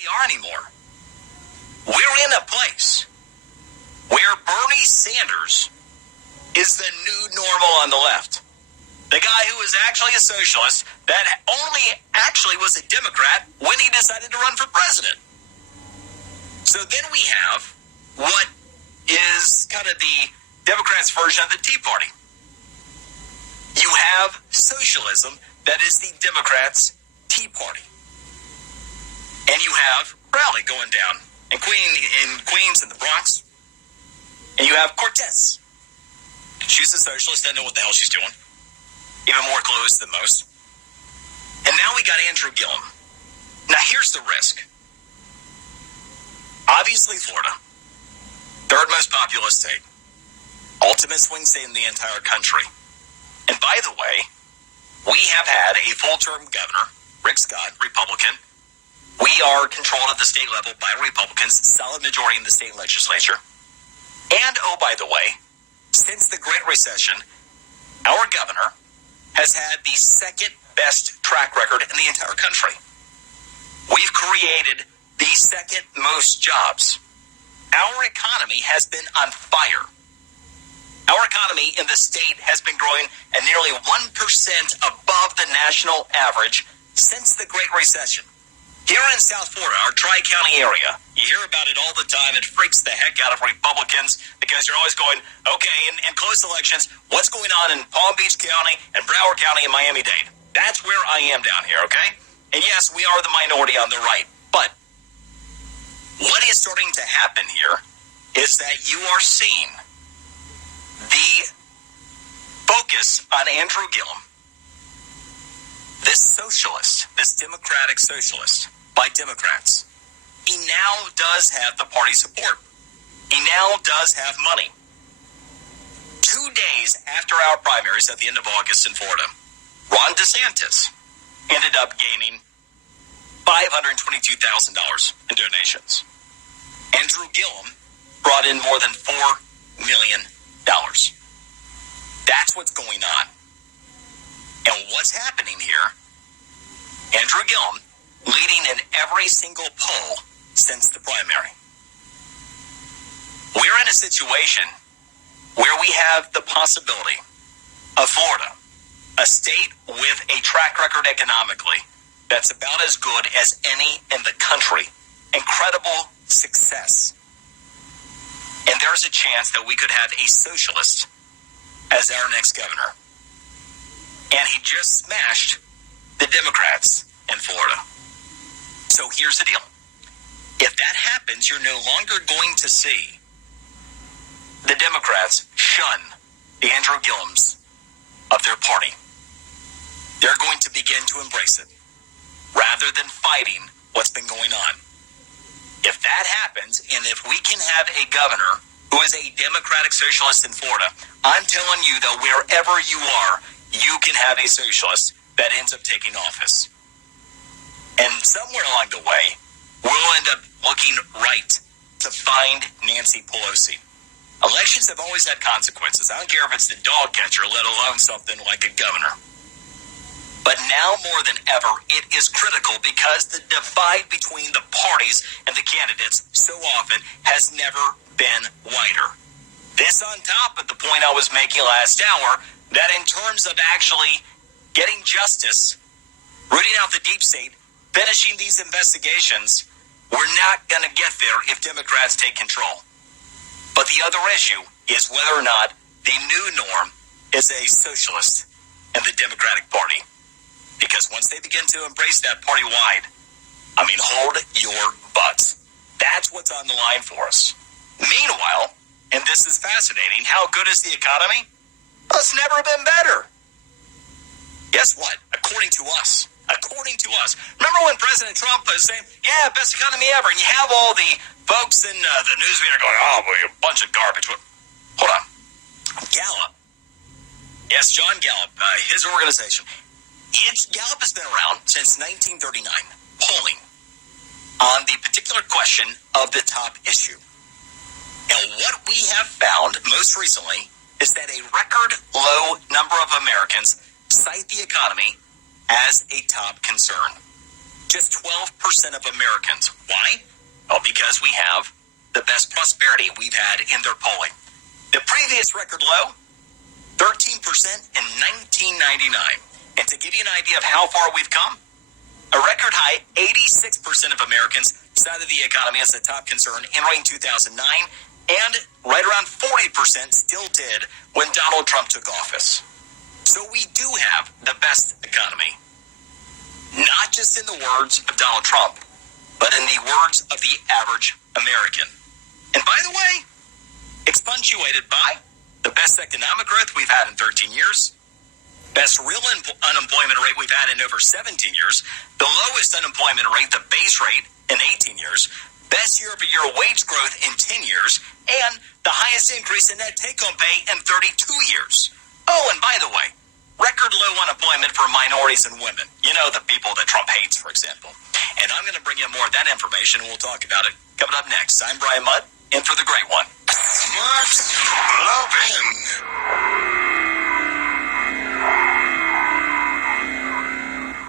We are anymore. We're in a place where Bernie Sanders is the new normal on the left. The guy who is actually a socialist that only actually was a Democrat when he decided to run for president. So then we have what is kind of the Democrats' version of the Tea Party. You have socialism that is the Democrats' Tea Party. And you have Raleigh going down in Queens and the Bronx. And you have Cortez. She's a socialist, doesn't know what the hell she's doing. Even more clothes than most. And now we got Andrew Gillum. Now here's the risk. Obviously Florida, third most populous state, ultimate swing state in the entire country. And by the way, we have had a full-term governor, Rick Scott, Republican. We are controlled at the state level by Republicans, solid majority in the state legislature. And, oh, by the way, since the Great Recession, our governor has had the second best track record in the entire country. We've created the second most jobs. Our economy has been on fire. Our economy in the state has been growing at nearly 1% above the national average since the Great Recession. Here in South Florida, our Tri-County area, you hear about it all the time. It freaks the heck out of Republicans because you're always going, okay, in close elections, what's going on in Palm Beach County and Broward County and Miami-Dade? That's where I am down here, okay? And yes, we are the minority on the right, but what is starting to happen here is that you are seeing the focus on Andrew Gillum, this socialist, this democratic socialist, by Democrats. He now does have the party support. He now does have money. 2 days after our primaries at the end of August in Florida, Ron DeSantis ended up gaining $522,000 in donations. Andrew Gillum brought in more than $4 million. That's what's going on. And what's happening here, Andrew Gillum leading in every single poll since the primary. We're in a situation where we have the possibility of Florida, a state with a track record economically that's about as good as any in the country. Incredible success. And there's a chance that we could have a socialist as our next governor. And he just smashed the Democrats in Florida. So here's the deal. If that happens, you're no longer going to see the Democrats shun the Andrew Gillums of their party. They're going to begin to embrace it rather than fighting what's been going on. If that happens, and if we can have a governor who is a Democratic socialist in Florida, I'm telling you that wherever you are, you can have a socialist that ends up taking office. And somewhere along the way, we'll end up looking right to find Nancy Pelosi. Elections have always had consequences. I don't care if it's the dog catcher, let alone something like a governor. But now more than ever, it is critical because the divide between the parties and the candidates so often has never been wider. This on top of the point I was making last hour, that in terms of actually getting justice, rooting out the deep state, finishing these investigations, we're not going to get there if Democrats take control. But the other issue is whether or not the new norm is a socialist in the Democratic Party. Because once they begin to embrace that party-wide, hold your butts. That's what's on the line for us. Meanwhile, and this is fascinating, how good is the economy? Well, it's never been better. Guess what? According to us. Remember when President Trump was saying, yeah, best economy ever, and you have all the folks in the news media going, oh, boy, a bunch of garbage. Hold on. Gallup. Yes, John Gallup, his organization. Gallup has been around since 1939, polling on the particular question of the top issue. And what we have found most recently is that a record low number of Americans cite the economy as a top concern. Just 12% of Americans. Why? Well, because we have the best prosperity we've had in their polling. The previous record low, 13% in 1999. And to give you an idea of how far we've come, a record high 86% of Americans cited the economy as the top concern entering 2009, and right around 40% still did when Donald Trump took office. So we do have the best economy, not just in the words of Donald Trump, but in the words of the average American. And by the way, it's punctuated by the best economic growth we've had in 13 years, best real unemployment rate we've had in over 17 years, the lowest unemployment rate, the base rate, in 18 years, best year-over-year wage growth in 10 years, and the highest increase in net take-home pay in 32 years. Oh, and by the way, record low unemployment for minorities and women. You know, the people that Trump hates, for example. And I'm going to bring you more of that information, and we'll talk about it coming up next. I'm Brian Mudd, in for the great one. Smart loving.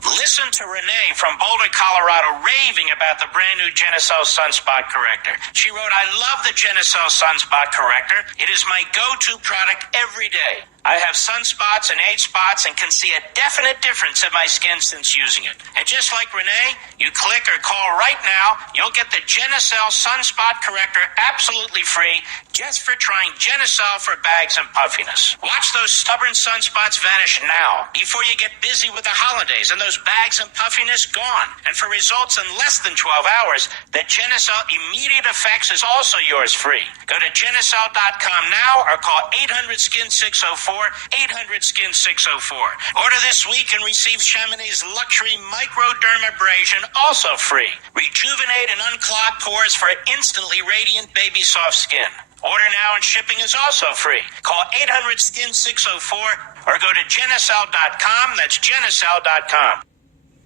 Listen to Renee from Boulder, Colorado, raving about the brand new Genicel Sunspot Corrector. She wrote, "I love the Genicel Sunspot Corrector. It is my go-to product every day. I have sunspots and age spots and can see a definite difference in my skin since using it. And just like Renee, you click or call right now, you'll get the Genicel Sunspot Corrector absolutely free just for trying Genicel for bags and puffiness. Watch those stubborn sunspots vanish now before you get busy with the holidays and those bags and puffiness gone. And for results in less than 12 hours, the Genicel Immediate Effects is also yours free. Go to Genicel.com now or call 800-SKIN-604, 800-SKIN-604. Order this week and receive Chamonix's luxury microdermabrasion also free. Rejuvenate and unclog pores for instantly radiant baby soft skin. Order now and shipping is also free. Call 800-SKIN-604 or go to Genicel.com. That's Genicel.com.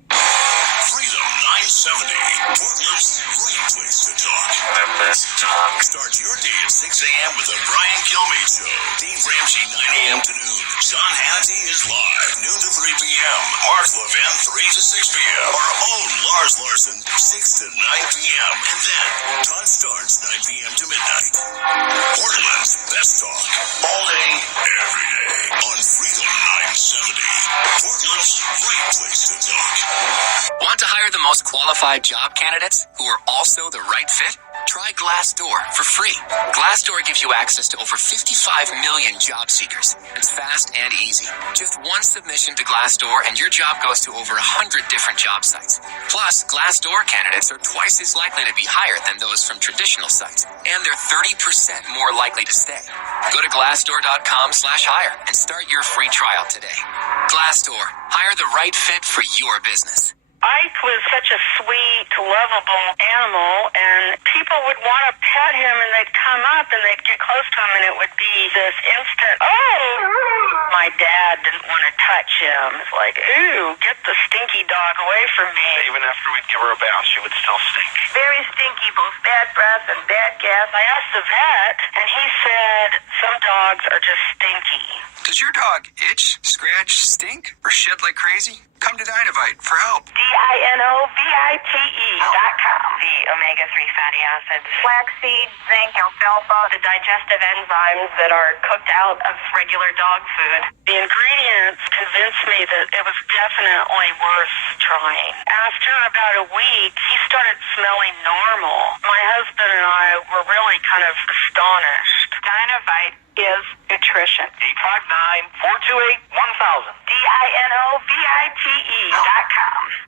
Freedom 970. Portland's great place to talk. Let's talk. Start your day at 6 a.m. with the Brian Kilmeade Show. Dave Ramsey, 9 a.m. to noon. Sean Hannity is live, noon to 3 p.m. Mark Levin, 3 to 6 p.m. Our own Lars Larson, 6 to 9 p.m. And then Todd Starnes, 9 p.m. to midnight. Portland's best talk. All day, every day. On Freedom 970. Portland's great place to talk. Want to hire the most qualified job candidates who are also the right fit? Try Glassdoor for free. Glassdoor gives you access to over 55 million job seekers. It's fast and easy. Just one submission to Glassdoor and your job goes to over 100 different job sites. Plus, Glassdoor candidates are twice as likely to be hired than those from traditional sites, and they're 30% more likely to stay. Go to Glassdoor.com/hire and start your free trial today. Glassdoor. Hire the right fit for your business. Ike was such a sweet, lovable animal, and people would want to pet him, and they'd come up, and they'd get close to him, and it would be this instant, oh! My dad didn't want to touch him. It's like, ooh, get the stinky dog away from me. Even after we'd give her a bath, she would still stink. Very stinky, both bad breath and bad gas. I asked the vet, and he said some dogs are just stinky. Does your dog itch, scratch, stink, or shed like crazy? Come to Dynovite for help. DINOVITE.com. The omega-3 fatty acids, Flaxseed, zinc, alfalfa, the digestive enzymes that are cooked out of regular dog food. the ingredients convinced me that it was definitely worth trying. After about a week, he started smelling normal. My husband and I were really kind of astonished. Dynovite is nutrition. 859-428-1000. DINOVITE.com.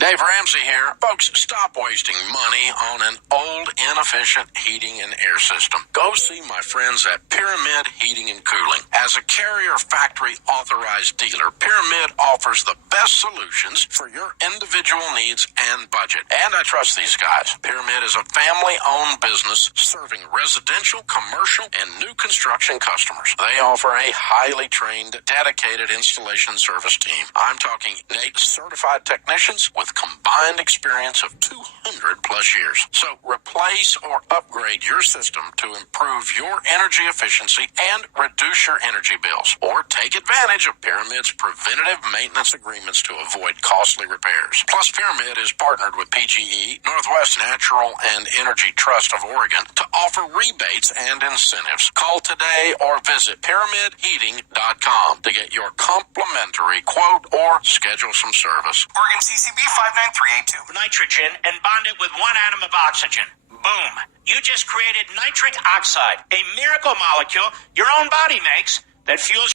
Dave Ramsey here. Folks, stop wasting money on an old, inefficient heating and air system. Go see my friends at Pyramid Heating and Cooling. As a Carrier Factory authorized dealer, Pyramid offers the best solutions for your individual needs and budget. And I trust these guys. Pyramid is a family-owned business serving residential, commercial, and new construction customers. They offer a highly trained, dedicated installation service team. I'm talking 8 certified technicians with combined experience of 200+ plus years. So replace or upgrade your system to improve your energy efficiency and reduce your energy bills. Or take advantage of Pyramid's preventative maintenance agreements to avoid costly repairs. Plus, Pyramid is partnered with PGE, Northwest Natural and Energy Trust of Oregon to offer rebates and incentives. Call today or visit pyramidheating.com to get your complimentary quote or schedule some service. Oregon CCB 59382. Nitrogen and bond it with one atom of oxygen. Boom. You just created nitric oxide, a miracle molecule your own body makes that fuels